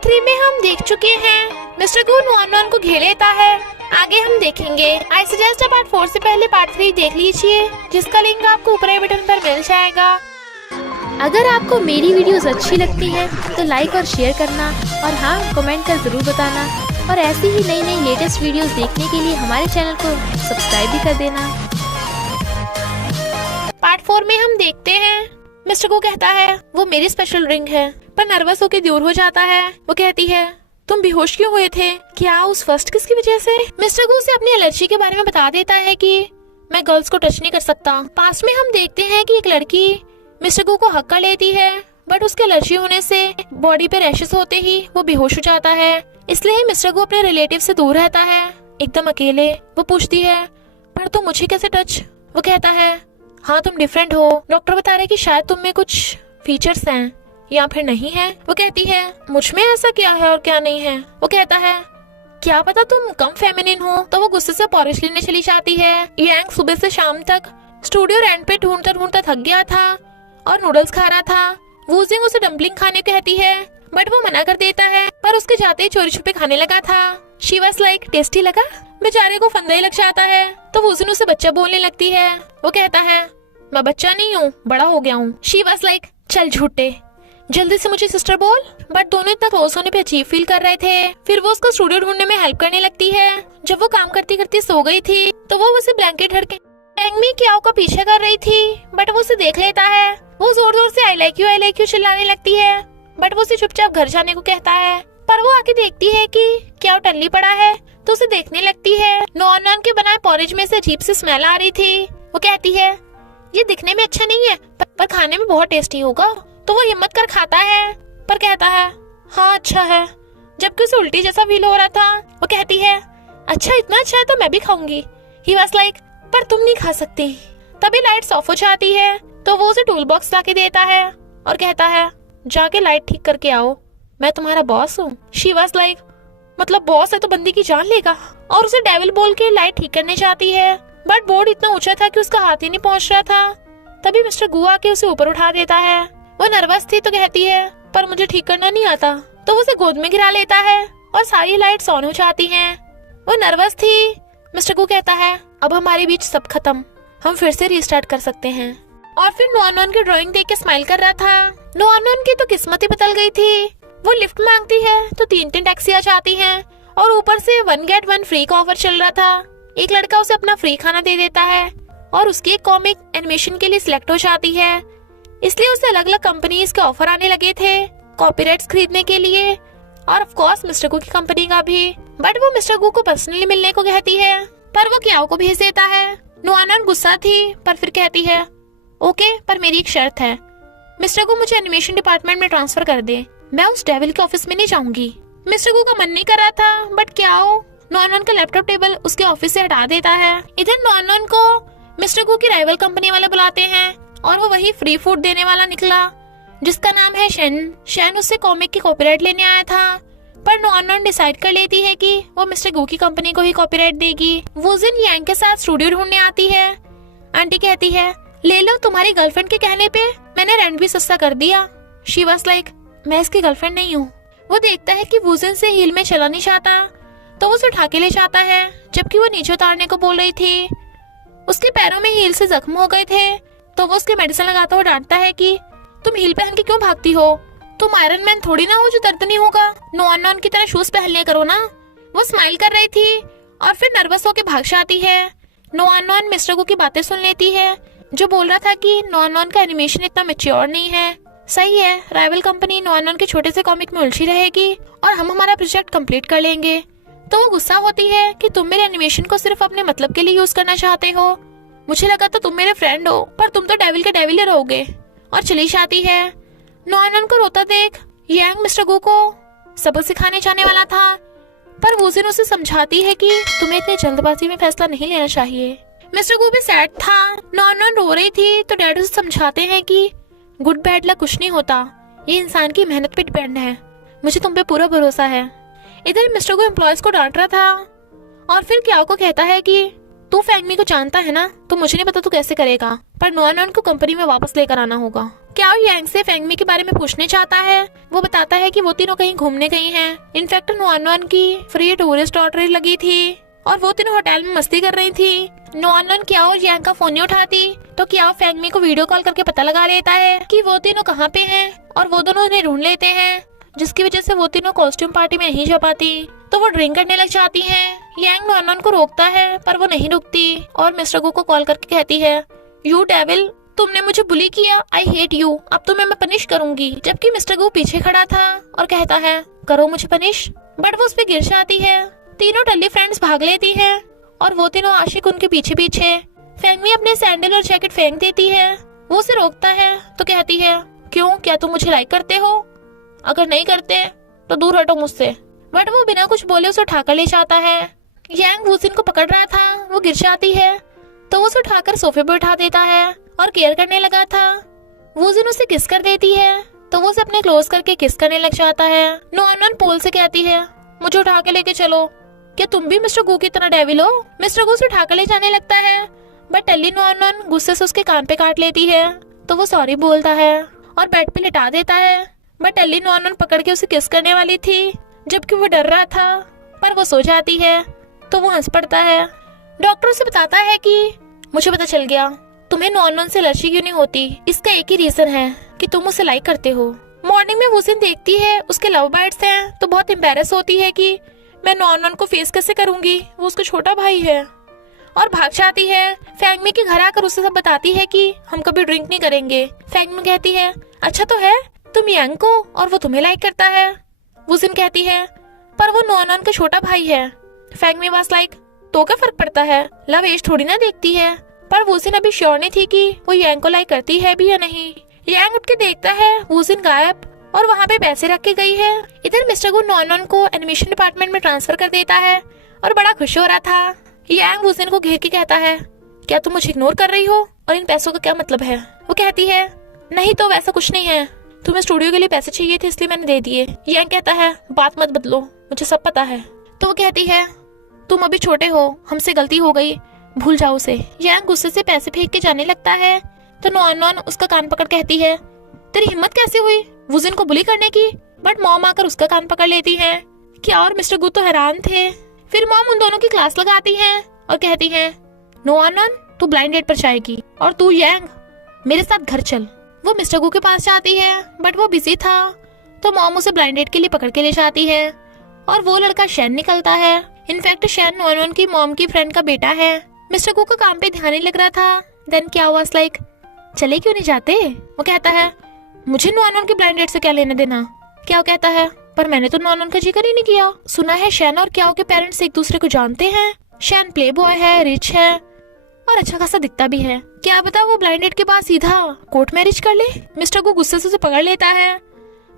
Part 3 में हम देख चुके हैं मिस्टर गू नॉन को घेर लेता है। आगे हम देखेंगे। आई सजेस्ट पार्ट 4 से पहले पार्ट 3 देख लीजिए, जिसका लिंक आपको ऊपर बटन पर मिल जाएगा। अगर आपको मेरी वीडियोस अच्छी लगती है तो लाइक और शेयर करना, और हाँ, कमेंट कर जरूर बताना। और ऐसी ही नई नई लेटेस्ट वीडियोस देखने के लिए हमारे चैनल को सब्सक्राइब भी कर देना। पार्ट 4 में हम देखते हैं मिस्टर गू कहता है वो मेरी स्पेशल ड्रिंक है, पर नर्वस होकर दूर हो जाता है। वो कहती है तुम बेहोश क्यों हुए थे? क्या उस फर्स्ट किस की वजह से? मिस्टर गू से अपनी एलर्जी के बारे में बता देता है कि मैं गर्ल्स को टच नहीं कर सकता। पास में हम देखते हैं कि एक लड़की मिस्टर गू को हक कर लेती है, बट उसके एलर्जी होने से बॉडी पे रैशेस होते ही वो बेहोश हो जाता है। इसलिए मिस्टर गू अपने रिलेटिव से दूर रहता है, एकदम अकेले। वो पूछती है पर तुम मुझे कैसे टच? वो कहता है हाँ तुम डिफरेंट हो। डॉक्टर बता रहे कि शायद तुम में कुछ फीचर्स हैं या फिर नहीं है। वो कहती है मुझ में ऐसा क्या है और क्या नहीं है? वो कहता है क्या पता तुम कम फेमिनिन हो। तो वो गुस्से से पॉलिश लेने चली जाती है। यांग सुबह से शाम तक स्टूडियो रेंट पे ढूंढता ढूंढता थक गया था और नूडल्स खा रहा था। वूजिंग उसे डम्पलिंग खाने कहती है, बट वो मना कर देता है, पर उसके जाते ही चोरी छुपे खाने लगा था। शी वाज लाइक टेस्टी लगा। बेचारे को फंदा ही लग जाता है, तो वूजिन उसे बच्चा बोलने लगती है। वो कहता है मैं बच्चा नहीं हूँ, बड़ा हो गया हूँ। शी वाज लाइक चल झूठे, जल्दी से मुझे सिस्टर बोल। बट दोनों इतना क्लोज होने पे अजीब फील कर रहे थे। फिर वो उसका स्टूडियो ढूंढने में हेल्प करने लगती है। जब वो काम करती करती सो गई थी तो वो उसे ब्लैंकेट हड़के एंगमी क्याओ का पीछे कर रही थी, बट वो उसे देख लेता है। वो जोर जोर से आई लाइक यू चिल्लाने लगती है, बट वो उसे चुपचाप घर जाने को कहता है। पर वो आके देखती है कि क्याओ टल्ली पड़ा है, तो उसे देखने लगती है। नॉन के बनाए पॉरेज में से अजीब सी स्मेल आ रही थी। वो कहती है ये दिखने में अच्छा नहीं है, पर खाने में बहुत टेस्टी होगा। तो वो हिम्मत कर खाता है, पर कहता है हाँ अच्छा है, जबकि उसे उल्टी जैसा फील हो रहा था। वो कहती है अच्छा इतना अच्छा है तो मैं भी खाऊंगी। ही वाज लाइक पर तुम नहीं खा सकती। तभी लाइट्स ऑफ हो जाती है, तो वो उसे टूल बॉक्स लाके देता है और कहता है जाके लाइट ठीक करके आओ, मैं तुम्हारा बॉस हूँ। शी वाज लाइक मतलब बॉस है तो बंदी की जान लेगा, और उसे डेविल बोल के लाइट ठीक करने जाती है, बट बोर्ड इतना ऊंचा था कि उसका हाथ ही नहीं पहुंच रहा था। तभी मिस्टर गू आके उसे ऊपर उठा देता है। वो नर्वस थी तो कहती है पर मुझे ठीक करना नहीं आता। तो वो उसे गोद में गिरा लेता है और सारी लाइट्स ऑन हो जाती हैं। वो नर्वस थी। मिस्टर गू कहता है अब हमारे बीच सब खत्म, हम फिर से रीस्टार्ट कर सकते हैं। और फिर नॉन की ड्राइंग देख के स्माइल कर रहा था। नॉन की तो किस्मत ही बदल गई थी। वो लिफ्ट मांगती है तो 3 टैक्सी आ जाती हैं, और ऊपर से 1 गेट 1 फ्री का ऑफर चल रहा था। एक लड़का उसे अपना फ्री खाना दे देता है और उसकी एक कॉमिक एनिमेशन के लिए सिलेक्ट हो जाती है। इसलिए उसे अलग अलग कंपनीज के ऑफर आने लगे थे कॉपीराइट्स खरीदने के लिए, और ऑफ कोर्स मिस्टर गू की कंपनी का भी। बट वो मिस्टर गू को पर्सनली मिलने को कहती है, पर वो क्याओ को भेज देता है। नॉन गुस्सा थी, पर फिर कहती है ओके, पर मेरी एक शर्त है, मिस्टर गू मुझे एनिमेशन डिपार्टमेंट में ट्रांसफर कर दे, मैं उस डेविल के ऑफिस में नहीं जाऊंगी। मिस्टर गू का मन नहीं कर रहा था, बट क्याओ नॉन का लैपटॉप टेबल उसके ऑफिस से हटा देता है। इधर नॉन को मिस्टर गू की राइवल कंपनी वाले बुलाते हैं, और वो वही फ्री फूड देने वाला निकला जिसका नाम है शेन उससे कॉमिक की कॉपीराइट लेने आया था। पर नॉन डिसाइड कर लेती है कि वो मिस्टर गू की कंपनी को ही कॉपीराइट देगी। वूजिन यांग के साथ स्टूडियो ढूंढने आती है। आंटी कहती है ले लो, तुम्हारी गर्लफ्रेंड के कहने पे मैंने रेंट भी सस्ता कर दिया। शी वाज लाइक मैं इसकी गर्लफ्रेंड नहीं हूँ। वो देखता है कि वूजिन से हील में चला नहीं चाहता, तो वो उसे उठा के ले जाता है, जबकि वो नीचे उतारने को बोल रही थी। उसके पैरों में हील से जख्म हो गए थे, तो वो उसके मेडिसिन लगाता हुआ डांटता है कि तुम हील पहन के क्यों भागती हो? तुम आयरन मैन थोड़ी ना हो जो दर्द नहीं होगा। नॉन की तरह शूज पहन लिया करो ना। वो स्माइल कर रही थी और फिर नर्वस होके भाग जाती है। नॉन मिस्टर गू की बातें सुन लेती है, जो बोल रहा था कि नॉन का एनिमेशन इतना मैच्योर नहीं है। सही है, राइवल कंपनी नॉन के छोटे से कॉमिक में उलझी रहेगी और हम हमारा प्रोजेक्ट कंप्लीट कर लेंगे। तो वो गुस्सा होती है कि तुम मेरे एनिमेशन को सिर्फ अपने मतलब के लिए यूज करना चाहते हो। मुझे लगा तो तुम मेरे फ्रेंड हो, पर तुम तो डेविल के डेविल ही रहोगे। और चली जाती है। नॉन को रोता देख यांग मिस्टर गू को सबक सिखाने जाने वाला था, पर वूजिन उसे समझाती है कि तुम्हें इतनी जल्दबाजी में फैसला नहीं लेना चाहिए। मिस्टर गू भी सैड था। नॉन रो रही थी, तो डैड उसे समझाते हैं कि गुड बैड लक कुछ नहीं होता, ये इंसान की मेहनत पे डिपेंड है, मुझे तुम पे पूरा भरोसा है। इधर मिस्टर गू एम्प्लॉयज को डांट रहा था, और फिर क्याओ को कहता है कि तू फैंगमी को जानता है ना, तो मुझे नहीं पता तू कैसे करेगा, पर नोआनोन को कंपनी में वापस लेकर आना होगा। क्या यांग से फैंगमी के बारे में पूछने चाहता है। वो बताता है कि वो तीनों कहीं घूमने गई हैं। इनफैक्ट नोआनोन की फ्री टूरिस्ट लॉटरी लगी थी और वो तीनों होटल में मस्ती कर रही थी। नोआनोन क्या और यांग का फोन नहीं उठाती, तो क्या फैंगमी को वीडियो कॉल करके पता लगा लेता है कि वो तीनों कहाँ पे हैं और वो दोनों उन्हें ढूंढ लेते हैं, जिसकी वजह से वो तीनों कॉस्ट्यूम पार्टी में नहीं जा पाती। तो वो ड्रिंक करने लग जाती हैं। यांग नोआनोन को रोकता है पर वो नहीं रुकती और मिस्टर गू को कॉल करके कहती है, यू डेविल, तुमने मुझे बुली किया, आई हेट यू, अब तुम्हें मैं पनिश करूंगी। जबकि मिस्टर गू पीछे खड़ा था और कहता है, करो मुझे पनिश, बट वो उस पे गिर जाती है। तीनों टल्ली फ्रेंड्स भाग लेती है और वो तीनों आशिक उनके पीछे पीछे। फैंगमी अपने सैंडल और जैकेट फेंक देती है। वो उसे रोकता है तो कहती है, क्यों, क्या तुम मुझे लाइक करते हो? अगर नहीं करते तो दूर हटो मुझसे। बट वो बिना कुछ बोले उसे उठाकर ले जाता है। यांग वूजिन को पकड़ रहा था, वो गिर जाती है तो वो उसे उठाकर सोफे पर उठा देता है और केयर करने लगा था। वूजिन उसे किस कर देती है तो वो उसे अपने क्लोज करके किस करने लग जाता है। नोआनोन पोल से कहती है, मुझे उठा के लेके चलो, क्या तुम भी मिस्टर गू की तरह डेविल हो? मिस्टर गू उसे उठाकर ले जाने लगता है, बट टल्ली नोआनोन गुस्से से उसके कान पे काट लेती है तो वो सॉरी बोलता है और बेड पे लिटा देता है। बट टल्ली नोआनोन पकड़ के उसे किस करने वाली थी, जबकि वो डर रहा था, पर वो सो जाती है तो वो हंस पड़ता है। डॉक्टर उसे बताता है कि मुझे पता चल गया तुम्हें नोआनोन से एलर्जी क्यों नहीं होती, इसका एक ही रीजन है कि तुम उसे लाइक करते हो। मॉर्निंग में वूजिन देखती है उसके लव बर्ड्स हैं तो बहुत एम्बैरेस होती है कि मैं नोआनोन को फेस कैसे करूंगी, वो उसका छोटा भाई है, और भाग जाती है। फैंगमी के घर आकर उसे सब बताती है कि हम कभी ड्रिंक नहीं करेंगे। फैंगमी कहती है, अच्छा तो है, तुम यांग को और वो तुम्हें लाइक करता है। वूजिन कहती है, पर वो नोआनोन का छोटा भाई है। फैंगमी वाज लाइक, तो क्या फर्क पड़ता है, लव एज थोड़ी ना देखती है। पर वूजिन अभी श्योर नहीं थी कि वो यांग को लाइक करती है भी या नहीं। यांग उठ के देखता है वूजिन गायब और वहाँ पे पैसे रख के गई है। इधर मिस्टर गू नोआनोन को एनिमेशन डिपार्टमेंट में ट्रांसफर कर देता है और बड़ा खुश हो रहा था। यांग वूजिन को घेर के कहता है, क्या तुम मुझे इग्नोर कर रही हो और इन पैसों का क्या मतलब है? वो कहती है, नहीं तो वैसा कुछ नहीं है, तुम्हें स्टूडियो के लिए पैसे चाहिए थे इसलिए मैंने दे दिए। यांग कहता है, बात मत बदलो, मुझे सब पता है। तो वो कहती है, तुम अभी छोटे हो, हमसे गलती हो गई, भूल जाओ उसे। यांग गुस्से से पैसे फेंक के जाने लगता है तो नोआनोन उसका कान पकड़ कहती है, तेरी हिम्मत कैसे हुई वूजिन को बुली करने की? बट मॉम आकर उसका कान पकड़ लेती है। क्या और मिस्टर गू तो हैरान थे। फिर मॉम उन दोनों की क्लास लगाती है और कहती है, नोआनोन तू ब्लाइंड डेट पर जाएगी और तू यांग मेरे साथ घर चल। वो मिस्टर गू के पास जाती है बट वो बिजी था तो मॉम उसे ब्लाइंड डेट के लिए पकड़ के ले जाती है और वो लड़का शैन निकलता है। इनफैक्ट शैन नोआनोन की मॉम की फ्रेंड का बेटा है। मिस्टर गू का काम पे ध्यान नहीं लग रहा था। देन क्या हुआ, लाइक चले क्यों नहीं जाते? वो कहता है, मुझे नोआनोन की ब्लाइंड डेट से क्या लेना देना? क्या वो कहता है, पर मैंने तो नोआनोन का जिक्र ही नहीं किया। सुना है शैन और क्याओ के पेरेंट्स एक दूसरे को जानते हैं। शैन प्ले बॉय है, रिच है और अच्छा खासा दिखता भी है। क्या बता वो ब्लाइंड डेट के बाद सीधा कोर्ट मैरिज कर ले। मिस्टर को गुस्से से उसे पकड़ लेता है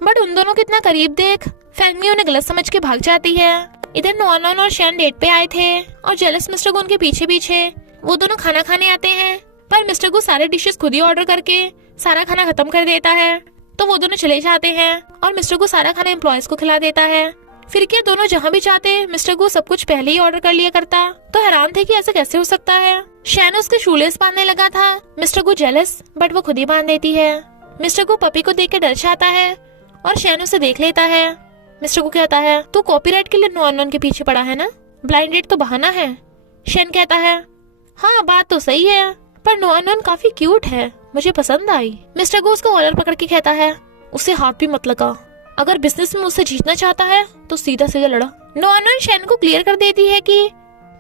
बट उन दोनों को इतना करीब देख फैंगमी उन्हें गलत समझ के भाग जाती है। इधर नोआनोन और शैन डेट पे आए थे और जेलस मिस्टर को उनके पीछे पीछे वो दोनों खाना खाने आते हैं, पर मिस्टर को सारे डिशेस खुद ही ऑर्डर करके सारा खाना खत्म कर देता है। तो वो दोनों चले जाते हैं और मिस्टर को सारा खाना एम्प्लॉयज को खिला देता है। फिर क्या दोनों जहाँ भी जाते मिस्टर को सब कुछ पहले ही ऑर्डर कर लिया करता। तो हैरान थे कि ऐसा कैसे हो सकता है। शैन उसके शूलेस बांधने लगा था। मिस्टर को जेलस बट वो खुद ही बांध देती है। मिस्टर को पपी को देख के डर जाता है और शैन उसे देख लेता है। मिस्टर को कहता है, तू कॉपीराइट के लिए नोआनोन के पीछे पड़ा है ना, ब्लाइंड डेट तो बहाना है। शैन कहता है, हाँ बात तो सही है, पर नोआनोन काफी क्यूट है, मुझे पसंद आई। मिस्टर को उसका कॉलर पकड़ के कहता है, उसे हाथ भी मत लगा, अगर बिजनेस में मुझसे जीतना चाहता है तो सीधा सीधा लड़ा। नोआनोन शैन को क्लियर कर देती है कि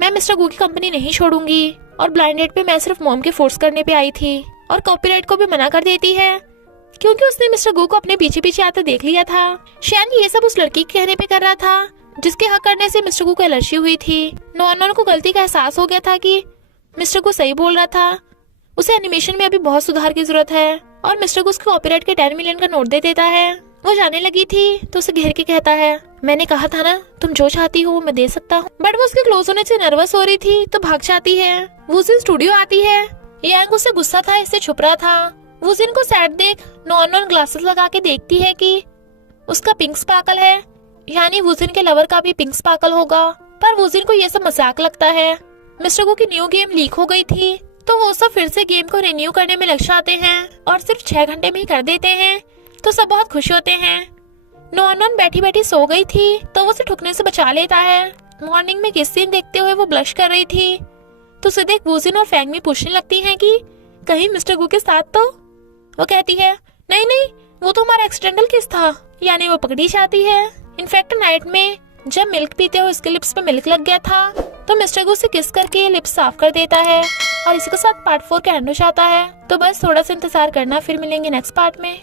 मैं मिस्टर गू की कंपनी नहीं छोड़ूंगी और ब्लाइंड डेट पे मैं सिर्फ मॉम के फोर्स करने पे आई थी, और कॉपीराइट को भी मना कर देती है क्योंकि उसने मिस्टर गू को अपने पीछे पीछे आते देख लिया था। शैन ये सब उस लड़की के कहने पे कर रहा था जिसके हक करने से मिस्टर गू को एलर्जी हुई थी। नोआनोन को गलती का एहसास हो गया था कि मिस्टर गू सही बोल रहा था, उसे एनिमेशन में अभी बहुत सुधार की जरूरत है, और मिस्टर गू उसके कॉपीराइट के 10 मिलियन का नोट दे देता है। वो जाने लगी थी तो उसे घेर के कहता है, मैंने कहा था ना तुम जो चाहती हो मैं दे सकता हूँ। बट वो उसके क्लोज होने से नर्वस हो रही थी तो भाग जाती है। वूजिन स्टूडियो आती है। यांग उससे गुस्सा था इससे छुप रहा था। वूजिन को सैड देख नोआनोन ग्लासेस लगा के देखती है कि उसका पिंक स्पार्कल है, यानी वूजिन के लवर का भी पिंक स्पार्कल होगा। पर वूजिन को ये सब मजाक लगता है। मिस्टर गो की न्यू गेम लीक हो गई थी, तो वो सब फिर से गेम को रिन्यू करने में लग जाते हैं और सिर्फ 6 घंटे में ही कर देते हैं। तो सब बहुत खुश होते हैं। नॉन बैठी बैठी सो गई थी, तो वो उसे ठुकने से बचा लेता है। मॉर्निंग में किस सीन देखते हुए वो ब्लश कर रही थी, तो उसे देख वूजिन और फैंग भी पूछने लगती हैं कि कहीं मिस्टर गो के साथ तो। वो कहती है नहीं नहीं, वो तो हमारा एक्सीडेंटल किस था, यानी वो पकड़ी जाती है। इनफैक्ट नाइट में जब मिल्क पीते हुए उसके लिप्स पे मिल्क लग गया था, तो मिस्टर गो से किस करके लिप्स साफ कर देता है और इसी के साथ पार्ट 4 का एंड हो जाता है। तो बस थोड़ा सा इंतजार करना, फिर मिलेंगे नेक्स्ट पार्ट में।